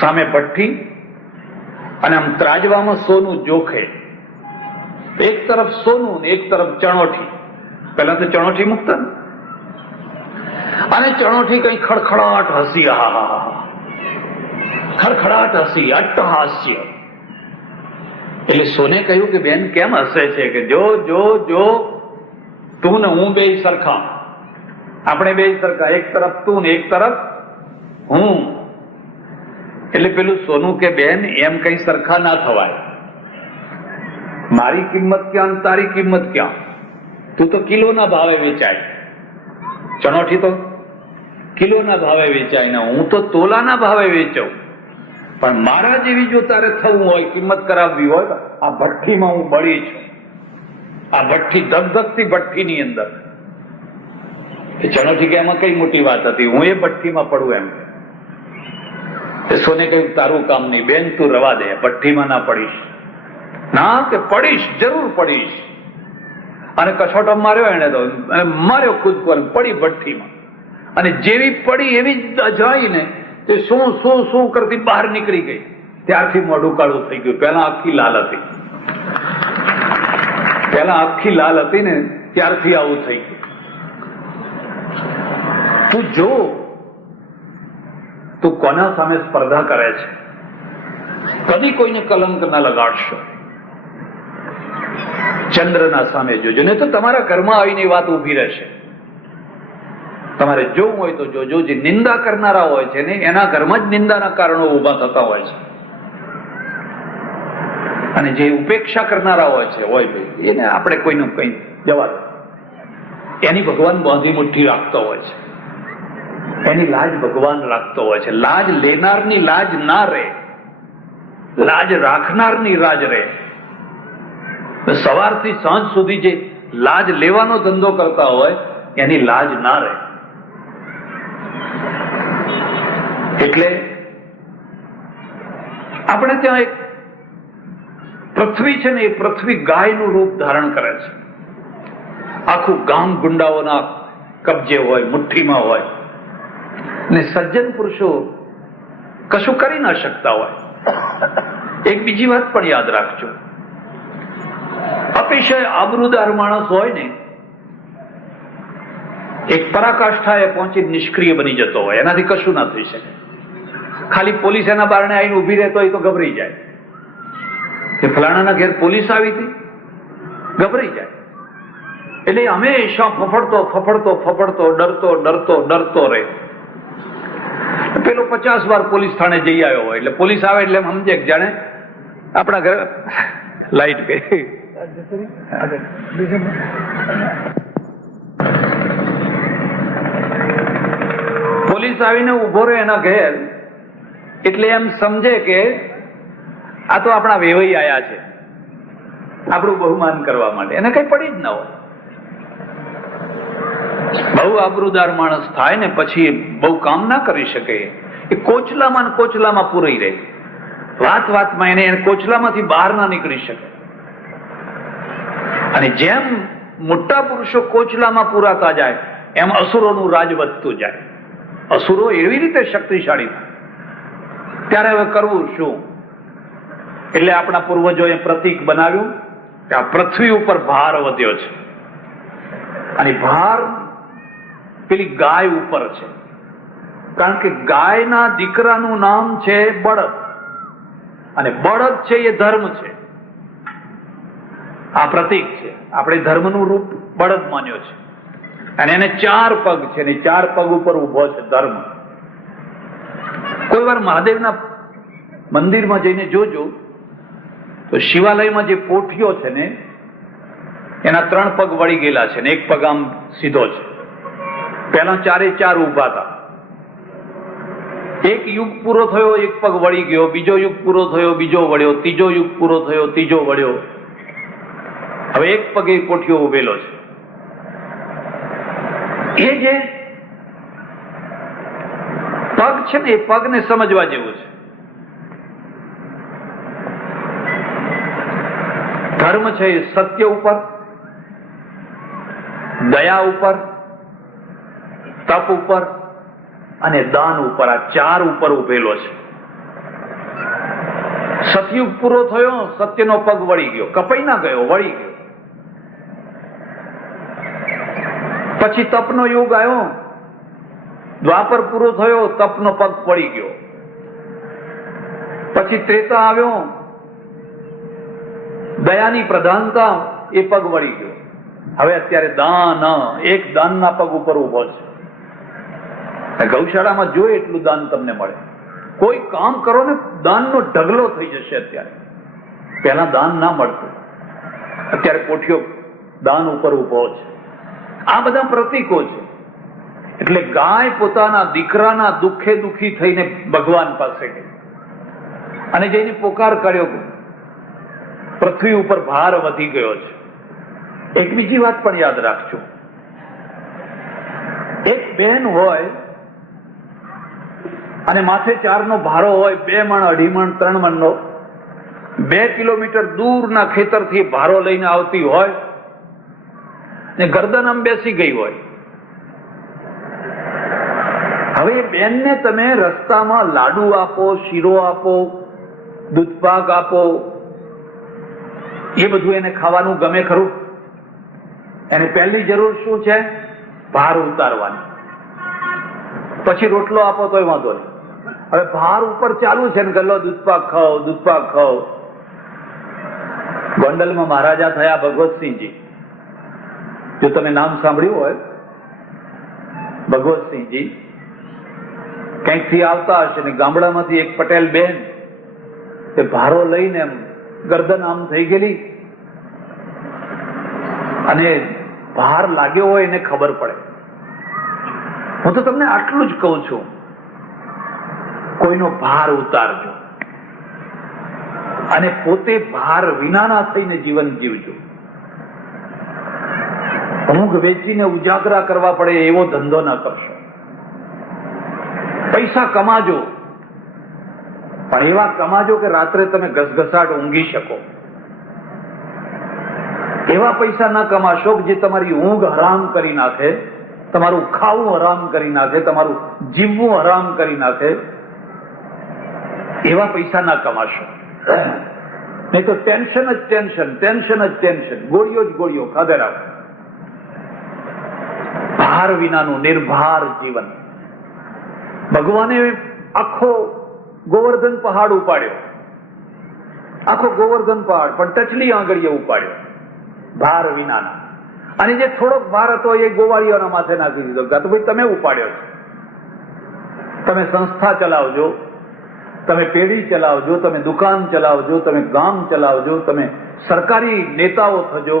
સામે ભઠ્ઠી, અને આમ ત્રાજવામાં સોનું જોખે. એક તરફ સોનું ને એક તરફ ચણોઠી. પહેલા તો ચણોઠી મૂકતા ને, અને ચણોઠી કઈ ખડખડાટ હસી, ખડખડાટ હસી, અટ્ટહાસ્ય. એટલે સોને કહ્યું કે બેન કેમ હસે છે? કે જો જો જો તું ને હું બે સરખા, આપણે બે સરખા, એક તરફ તું ને એક તરફ હું. એટલે પેલું સોનું કે બેન એમ કઈ સરખા ના થવાય. મારી કિંમત ક્યાં, તારી કિંમત ક્યાં? તું તો કિલોના ભાવે વેચાય, ચણોઠી તો કિલોના ભાવે વેચાય ને હું તો તોલાના ભાવે વેચાઉં. પણ મારા જેવી જો તારે થવું હોય, કિંમત કરાવવી હોય, આ ભઠ્ઠીમાં હું બળી છું. આ ભઠ્ઠી ધગધગતી ભઠ્ઠીની અંદર. ચણોઠી કે એમાં કઈ મોટી વાત હતી, હું એ ભઠ્ઠીમાં પડું એમ. સોને કહ્યું તારું કામ નહીં બેન, તું રવા દે, ભઠ્ઠીમાં ના પડીશ. ના કે પડીશ, જરૂર પડીશ. અને કછોટો માર્યો એને તો, અને માર્યો કૂદકો, પડી ભઠ્ઠીમાં. અને જેવી પડી એવી જ અજાઈને તે શું શું શું કરતી બહાર નીકળી ગઈ. ત્યારથી મોઢું કાળું થઈ ગયું. પહેલા આખી લાલ હતી, પહેલા આખી લાલ હતી ને ત્યારથી આવું થઈ ગયું. તું જો તું કોના સામે સ્પર્ધા કરે છે. કદી કોઈને કલંક ના લગાડશો. ચંદ્રના સામે જોજો, ને તો તમારા ઘરમાં આવીને વાત ઉભી રહેશે. તમારે જોવું હોય તો જોજો. જે નિંદા કરનારા હોય છે ને એના ઘરમાં જ નિંદાના કારણો ઉભા થતા હોય છે, અને જે ઉપેક્ષા કરનારા હોય છે ભાઈ એને આપણે કોઈનું કઈ જવા દો. એની ભગવાન બાંધી મુઠ્ઠી રાખતો હોય છે, એની લાજ ભગવાન રાખતો હોય છે. લાજ લેનારની લાજ ના રહે, લાજ રાખનારની લાજ રહે. સવારથી સાંજ સુધી જે લાજ લેવાનો ધંધો કરતા હોય એની લાજ ના રહે. એટલે આપણે ત્યાં એક પૃથ્વી છે ને, એ પૃથ્વી ગાયનું રૂપ ધારણ કરે છે. આખું ગામ ગુંડાઓના કબજે હોય, મુઠ્ઠીમાં હોય, ને સજ્જન પુરુષો કશું કરી ના શકતા હોય. એક બીજી વાત પણ યાદ રાખજો, અતિશય આબરૂદાર માણસ હોય ને, એક પરાકાષ્ઠાએ પહોંચી નિષ્ક્રિય બની જતો હોય, એનાથી કશું ના થઈ શકે. ખાલી પોલીસ એના બારણે આવીને ઉભી રહેતો હોય તો ગભરાઈ જાય કે ફલાણાના ઘેર પોલીસ આવી હતી, ગભરાઈ જાય. એટલે હંમેશા ફફડતો ફફડતો ફફડતો, ડરતો ડરતો ડરતો રહે. પેલો 50 વાર પોલીસ થાણે જઈ આવ્યો હોય, એટલે પોલીસ આવે એટલે એમ સમજે કે જાણે આપણા ઘરે લાઈટ ગઈ. પોલીસ આવીને ઉભો રહે એના ઘેર એટલે એમ સમજે કે આ તો આપણા વેવાઈ આયા છે આપણું બહુમાન કરવા માટે. એને કઈ પડી જ ના હોય. બહુ આબરૂદાર માણસ થાય ને પછી બહુ કામ ના કરી શકે. એ કોચલામાં કોચલામાં પૂરાઈ રહે. વાત વાતમાં એને કોચલામાંથી બહાર ના નીકળી શકે. અને જેમ મોટા પુરુષો કોચલામાં પૂરાતા જાય એમ અસુરોનું રાજ વધતું જાય. અસુરો એવી રીતે શક્તિશાળી થાય. ત્યારે હવે કરવું શું? એટલે આપણા પૂર્વજોએ પ્રતીક બનાવ્યું કે આ પૃથ્વી ઉપર ભાર વધ્યો છે, અને ભાર પેલી ગાય ઉપર છે. કારણ કે ગાયના દીકરાનું નામ છે બળદ, અને બળદ છે એ ધર્મ છે. આ પ્રતીક છે. આપણે ધર્મનું રૂપ બળદ માન્યો છે, અને એને 4 પગ છે, અને 4 પગ ઉપર ઉભો છે ધર્મ. કોઈ વાર મહાદેવના મંદિરમાં જઈને જોજો તો તો શિવાલયમાં જે પોઠીઓ છે ને એના 3 પગ વળી ગયેલા છે ને 1 પગ આમ સીધો છે. પહેલા 4 ઊભા હતા. એક યુગ પૂરો થયો, 1 પગ વળી ગયો, બીજો યુગ પૂરો થયો, બીજો વળ્યો, ત્રીજો યુગ પૂરો થયો, ત્રીજો વળ્યો. હવે 1 પગે પોઠીઓ ઉભેલો છે. એ જે પગ છે ને એ પગને સમજવા જેવું છે. ધર્મ છે એ સત્ય ઉપર, દયા ઉપર, તપ ઉપર અને દાન ઉપર, આ 4 ઉપર ઉભેલો છે. સતયુગ પૂરો થયો, સત્યનો પગ વળી ગયો, કપાઈ ના ગયો, વળી ગયો. પછી તપનો યુગ આવ્યો, દ્વાપર પૂરો થયો, તપનો પગ પડી ગયો. પછી ત્રેતા આવ્યો, દયાની પ્રધાનતા, એ પગ વળી ગયો. હવે અત્યારે દાન, એક દાનના પગ ઉપર ઉભો છે. ગૌશાળામાં જોઈએ એટલું દાન તમને મળે. કોઈ કામ કરો ને દાનનો ઢગલો થઈ જશે. અત્યારે પહેલા દાન ના મળતું, અત્યારે કોઠીઓ દાન ઉપર ઉભો છે. આ બધા પ્રતીકો છે. એટલે ગાય પોતાના દીકરાના દુઃખે દુઃખી થઈને ભગવાન પાસે ગઈ અને જઈને પોકાર કર્યો. પૃથ્વી ઉપર ભાર વધી ગયો છે. એક બીજી વાત પણ યાદ રાખજો. એક બહેન હોય અને માથે 4નો ભારો હોય, 2 મણ, 2.5 મણ, 3 મણનો, 2 કિલોમીટર દૂરના ખેતરથી ભારો લઈને આવતી હોય ને ગરદન આમ બેસી ગઈ હોય. હવે એ બેનને તમે રસ્તામાં લાડુ આપો, શીરો આપો, દૂધપાક આપો, એ બધું એને ખાવાનું ગમે ખરું? એને પહેલી જરૂર શું છે? ભાર ઉતારવાની. પછી રોટલો આપો તોય વાંધો નહીં. હવે ભાર ઉપર ચાલુ છે ને, ગલ્લો દૂધપાક ખાઓ, દૂધપાક ખાઓ. ગોંડલમાં મહારાજા થયા ભગવતસિંહજી, જો તમે નામ સાંભળ્યું હોય. ભગવતસિંહજી ક્યાંકથી આવતા હશે ને ગામડામાંથી એક પટેલ બેન તે ભારો લઈને એમ ગરદન આમ થઈ ગયેલી અને ભાર લાગ્યો હોય એને ખબર પડે. હું તો તમને આટલું જ કહું છું, કોઈનો ભાર ઉતારજો અને પોતે ભાર વિનાના થઈને જીવન જીવજો. ઊંઘ વેચીને ઉજાગરા કરવા પડે એવો ધંધો ના કરશો. પૈસા કમાજો, પણ એવા કમાજો કે રાત્રે તમે ઘસઘસાટ ઊંઘી શકો. એવા પૈસા ના કમાશો કે જે તમારી ઊંઘ હરામ કરી નાખે, તમારું ખાવું હરામ કરી નાખે, તમારું જીવવું હરામ કરી નાખે. એવા પૈસા ના કમાશો. નહીં તો ટેન્શન જ ટેન્શન, ટેન્શન જ ટેન્શન, ગોળીઓ જ ગોળીઓ ખાધે રાખો. ભાર વિનાનું નિર્ભાર જીવન. ભગવાને આખો ગોવર્ધન પહાડ ઉપાડ્યો, આખો ગોવર્ધન પહાડ, પણ ટચલી આંગળીએ ઉપાડ્યો ભાર વિનાના. અને જે થોડોક ભાર હતો એ ગોવાળીઓના માથે નાખી દીધો. તો ભાઈ તમે ઉપાડ્યો છો, તમે સંસ્થા ચલાવજો, તમે પેઢી ચલાવજો, તમે દુકાન ચલાવજો, તમે ગામ ચલાવજો, તમે સરકારી નેતાઓ થજો,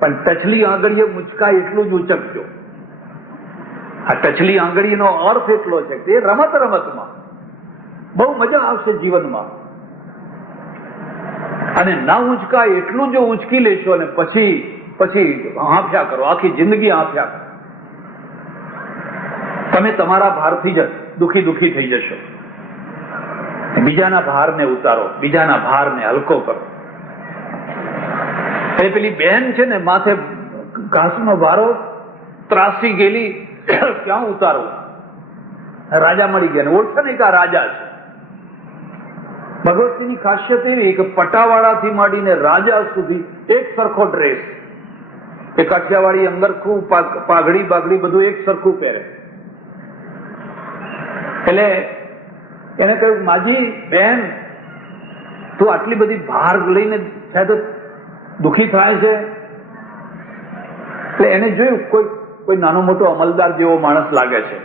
પણ ટચલી આંગળીએ મુચકાય એટલું જ ઉચકજો. આ ટચલી આંગળીનો અર્થ એટલો છે કે રમત રમતમાં બહુ મજા આવશે જીવનમાં, અને ના ઉંચકાય એટલું જો ઉંચકી લેશો અને પછી આંફ્યા કરો, આખી જિંદગી આંફ્યા કરો. તમે તમારા ભારથી જ દુખી થઈ જશો. બીજાના ભારને ઉતારો, બીજાના ભારને હલકો કરો. એ પેલી બેન છે ને માથે ઘાસનો ભારો ત્રાસી ગયેલી, ક્યાં ઉતારવું? રાજા મળી ગયા, ઓળખે નહીં કે આ રાજા છે. ભગવતસિંહની ખાસિયત એવી કે પટાવાળાથી માંડીને રાજા સુધી એક સરખો ડ્રેસ. એ કાઠિયાવાડી અંદર ખૂબ પાઘડી બાગડી બધું એક સરખું પહેરે. એટલે એને કહ્યું, માજી બેન, તું આટલી બધી ભાર લઈને છે તો દુઃખી થાય છે. એટલે એને જોયું કોઈ નાનો મોટો અમલદાર જેવો માણસ લાગે છે.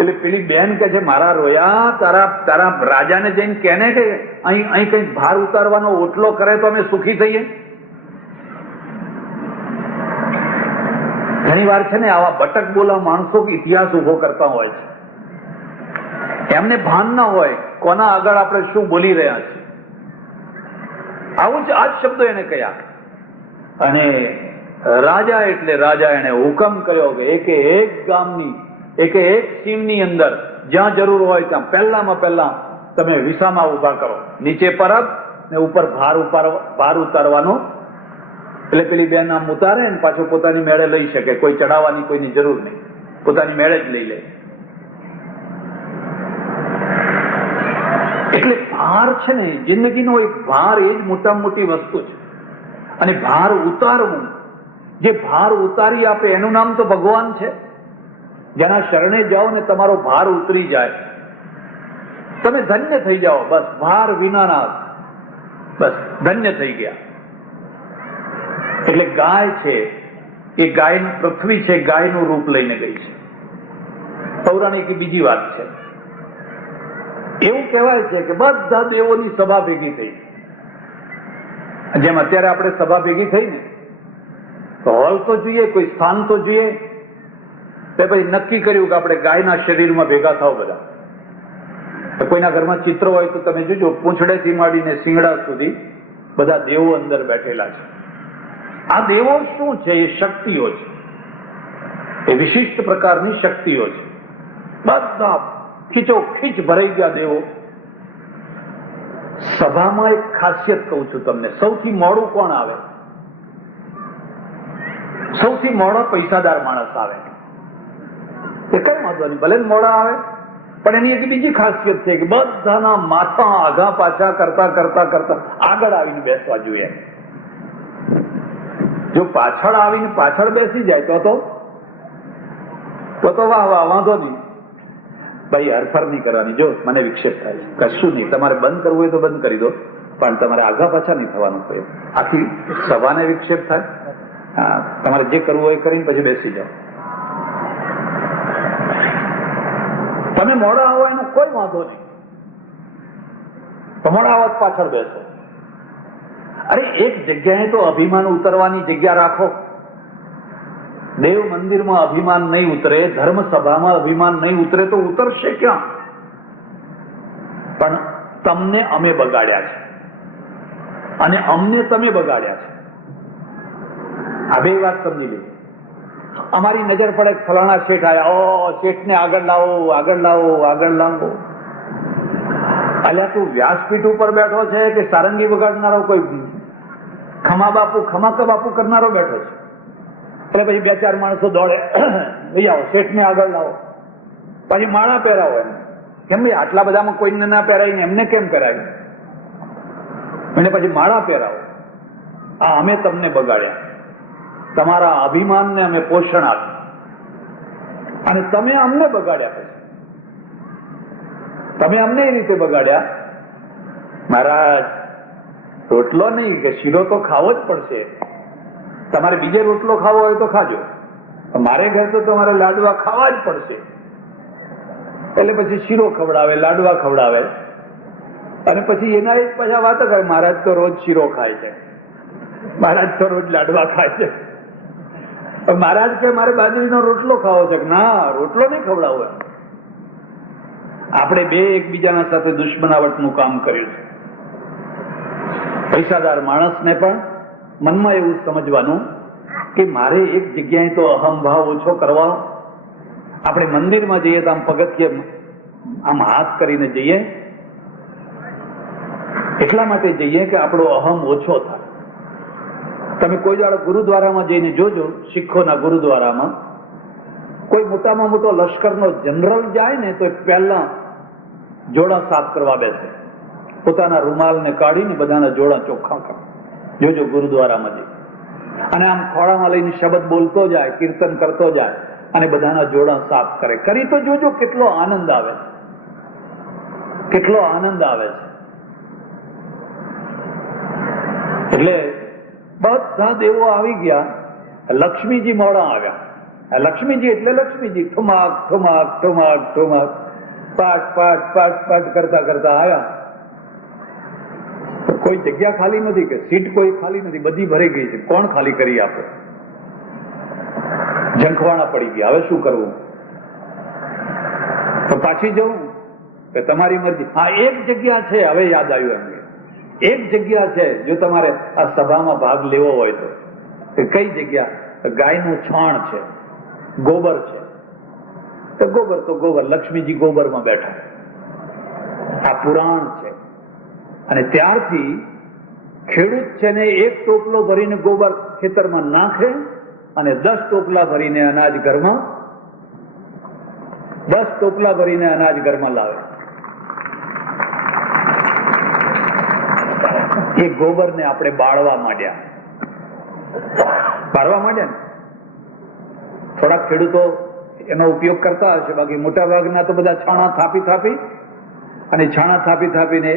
એટલે પેલી બેન કે છે, મારા રોયા, તારા રાજાને જઈને કેને કે અહીં કઈ ભાર ઉતારવાનો ઓટલો કરે તો અમે સુખી થઈએ. ઘણી વાર છે ને આવા બટક બોલા માણસો ઇતિહાસ ઉભો કરતા હોય છે. એમને ભાન ના હોય કોના આગળ આપણે શું બોલી રહ્યા છીએ. આવું જ આ જ શબ્દો એને કહ્યા. અને રાજા એટલે રાજા એને હુકમ કર્યો કે એકે એક ગામની એકે એક સીમની અંદર જ્યાં જરૂર હોય ત્યાં પહેલામાં પહેલા તમે વિસામા ઉભા કરો, નીચે પરબ ને ઉપર ભાર ઉતારવાનો. એટલે પેલી બેન આમ ઉતારે ને પાછો પોતાની મેળે લઈ શકે, કોઈ ચડાવવાની કોઈની જરૂર નહીં, પોતાની મેળે જ લઈ લે. એટલે ભાર છે ને જિંદગીનો એક ભાર, એ જ મોટામાં મોટી વસ્તુ છે. અને ભાર ઉતારવું, જે ભાર ઉતારી આપે એનું નામ તો ભગવાન છે. જેના શરણે જાઓ ને તમારો ભાર ઉતરી જાય, તમે ધન્ય થઈ જાઓ. બસ ભાર વિનાના, બસ ધન્ય થઈ ગયા. એટલે ગાય છે એ ગાય, પૃથ્વી છે ગાયનું રૂપ લઈને ગઈ છે. પૌરાણિક બીજી વાત છે. એવું કહેવાય છે કે બધા દેવોની સભા ભેગી થઈ. જેમ અત્યારે આપણે સભા ભેગી થઈ ને તો હોલ તો જોઈએ, કોઈ સ્થાન તો જોઈએ. તે પછી નક્કી કર્યું કે આપણે ગાયના શરીરમાં ભેગા થાવ બધા. કોઈના ઘરમાં ચિત્ર હોય તો તમે જોજો, પૂંછડેથી માંડીને શિંગડા સુધી બધા દેવો અંદર બેઠેલા છે. આ દેવો શું છે? એ શક્તિઓ છે, એ વિશિષ્ટ પ્રકારની શક્તિઓ છે. બધા ખીચોખીચ ભરાઈ ગયા દેવો. સભામાં એક ખાસિયત કહું છું તમને. સૌથી મોડું કોણ આવે? સૌથી મોડો પૈસાદાર માણસ આવે. એ કઈ વાંધો નહીં, ભલે મોડા આવે, પણ એની એક બીજી ખાસિયત છે કે બધાના માથા આઘા પાછા કરતા કરતા કરતા આગળ આવીને બેસવા જોઈએ. જો પાછળ આવીને પાછળ બેસી જાય તો વાહ વાહ, વાંધો નહીં ભાઈ, હરફર નહીં કરવાની. જો મને વિક્ષેપ થાય છે, કશું નહીં, તમારે બંધ કરવું હોય તો બંધ કરી દો, પણ તમારે આગા પાછા નહીં થવાનું. કોઈ આખી સભાને વિક્ષેપ થાય. હા, તમારે જે કરવું હોય કરીને પછી બેસી જાઓ. તમે મોડા આવો એનો કોઈ વાંધો નહીં, મોડા આવો પાછળ બેસો. અરે એક જગ્યાએ તો અભિમાન ઉતરવાની જગ્યા રાખો. દેવ મંદિરમાં અભિમાન નહીં ઉતરે, ધર્મ સભામાં અભિમાન નહીં ઉતરે તો ઉતરશે ક્યાં? પણ તમને અમે બગાડ્યા છે અને અમને તમે બગાડ્યા છે. આ બે વાત સમજી લો. અમારી નજર પડે ફલાણા શેઠ આવ્યા, ઓ શેઠને આગળ લાવો, આગળ લાવો, આગળ લાવો. અલ્યા તું વ્યાસપીઠ ઉપર બેઠો છે કે સારંગી વગાડનારો કોઈ ખમા બાપુ કરનારો બેઠો છે? એટલે પછી બે ચાર માણસો દોડે, લઈ આવો શેઠને આગળ લાવો, પછી માળા પહેરાવો. એમ કેમ ભાઈ? આટલા બધામાં કોઈને ના પહેરાવીને એમને કેમ કરાવી? એને પછી માળા પહેરાવો. આ અમે તમને બગાડ્યા, તમારા અભિમાનને અમે પોષણ આપ્યું અને તમે અમને બગાડ્યા. પછી તમે અમને એ રીતે બગાડ્યા, મહારાજ રોટલો નહીં કે શીરો તો ખાવો જ પડશે. તમારે બીજે રોટલો ખાવો હોય તો ખાજો, મારે ઘર તો તમારે લાડવા ખાવા જ પડશે. એટલે પછી શીરો ખવડાવે, લાડવા ખવડાવે, અને પછી એના એક પાછા વાતો કરે, મહારાજ તો રોજ શીરો ખાય છે, મહારાજ તો રોજ લાડવા ખાય છે. મહારાજ કે મારે બાજરીનો રોટલો ખાવો છે. ના, રોટલો નહીં ખવડાવો. આપણે બે એકબીજાના સાથે દુશ્મનાવટનું કામ કર્યું છે. પૈસાદાર માણસને પણ મનમાં એવું સમજવાનું કે મારે એક જગ્યાએ તો અહમભાવ ઓછો કરવાનો. આપણે મંદિરમાં જઈએ તો આમ પગથિયે આમ હાથ કરીને જઈએ, એટલા માટે જઈએ કે આપણો અહમ ઓછો થાય. તમે કોઈ દાડો ગુરુદ્વારામાં જઈને જોજો, શીખોના ગુરુદ્વારામાં કોઈ મોટામાં મોટો લશ્કરનો જનરલ જાય ને તો પહેલા જોડા સાફ કરવા બેસે, પોતાના રૂમાલને કાઢીને બધાના જોડા ચોખ્ખા કરે. જોજો ગુરુદ્વારામાં જઈ અને આમ ખોળામાં લઈને શબ્દ બોલતો જાય, કીર્તન કરતો જાય અને બધાના જોડા સાફ કરે. કરી તો જોજો કેટલો આનંદ આવે છે, કેટલો આનંદ આવે છે. એટલે બધા દેવો આવી ગયા, લક્ષ્મીજી મોડા આવ્યા. લક્ષ્મીજી એટલે લક્ષ્મીજી, ઠુમાક ઠુમાક ઠુમાક ઠુમાક, પાટ પાટ પાટ પાટ કરતા કરતા આવ્યા. કોઈ જગ્યા ખાલી નથી, કે સીટ કોઈ ખાલી નથી, બધી ભરી ગઈ છે. કોણ ખાલી કરી આપે? ઝંખવાણા પડી ગયા. હવે શું કરવું? તો પાછી જવું કે તમારી મરજી? હા, એક જગ્યા છે, હવે યાદ આવ્યું એમને. એક જગ્યા છે, જો તમારે આ સભામાં ભાગ લેવો હોય તો. કઈ જગ્યા? ગાયનું છાણ છે, ગોબર છે. તો ગોબર, લક્ષ્મીજી ગોબરમાં બેઠા. આ પુરાણ છે. અને ત્યારથી ખેડૂત છે ને એક ટોપલો ભરીને ગોબર ખેતરમાં નાખે અને 10 ટોપલા ભરીને અનાજ ઘરમાં, 10 ટોપલા ભરીને અનાજ ઘરમાં લાવે. એ ગોબરને આપણે બાળવા માંડ્યા ને. થોડાક ખેડૂતો એનો ઉપયોગ કરતા હશે, બાકી મોટા ભાગના તો બધા છાણા થાપી થાપીને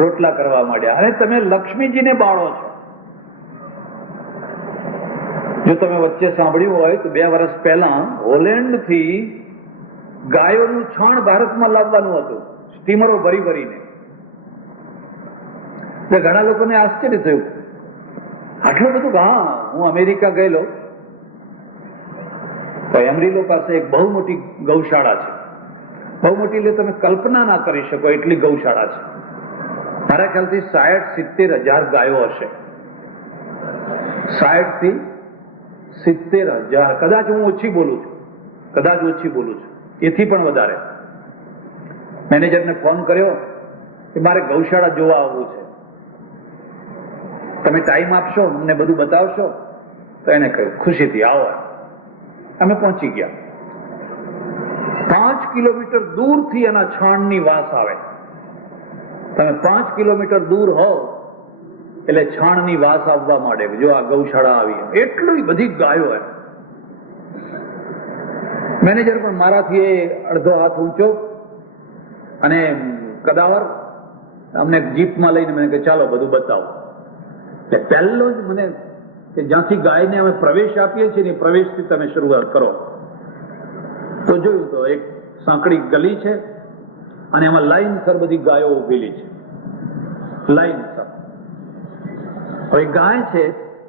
રોટલા કરવા માંડ્યા. અને તમે લક્ષ્મીજીને બાળો છો. જો તમે વચ્ચે સાંભળ્યું હોય તો 2 વર્ષ પહેલા હોલેન્ડથી ગાયોનું છાણ ભારતમાં લાવવાનું હતું, સ્ટીમરો ભરીને. ઘણા લોકોને આશ્ચર્ય થયું, આટલું બધું. હા, હું અમેરિકા ગયેલો તો એમરીલો પાસે એક બહુ મોટી ગૌશાળા છે. બહુ મોટી એટલે તમે કલ્પના ના કરી શકો એટલી ગૌશાળા છે. મારા ખ્યાલથી 60-70 હજાર ગાયો હશે. 60-70 હજાર. કદાચ હું ઓછી બોલું છું, એથી પણ વધારે. મેનેજરને ફોન કર્યો કે મારે ગૌશાળા જોવા આવવું છે, તમે ટાઈમ આપશો, અમને બધું બતાવશો? તો એને કહ્યું ખુશીથી આવો. અમે પહોંચી ગયા. 5 કિલોમીટર દૂરથી એના છાણની વાસ આવે. તમે 5 કિલોમીટર દૂર હો એટલે છાણની વાસ આવવા માંડે. જો આ ગૌશાળા આવી, એટલી બધી ગાયો એમ. મેનેજર પણ મારાથી અડધો હાથ ઊંચો અને કદાવર અમને જીપમાં લઈને મને કે ચાલો બધું બતાવો. એટલે પહેલો જ મને કે જ્યાંથી ગાયને અમે પ્રવેશ આપીએ છીએ ને પ્રવેશથી તમે શરૂઆત કરો. તો જોયું તો એક સાંકડી ગલી છે અને એમાં લાઈનસર બધી ગાયો ઉભેલી છે, લાઈનસર. હવે ગાય છે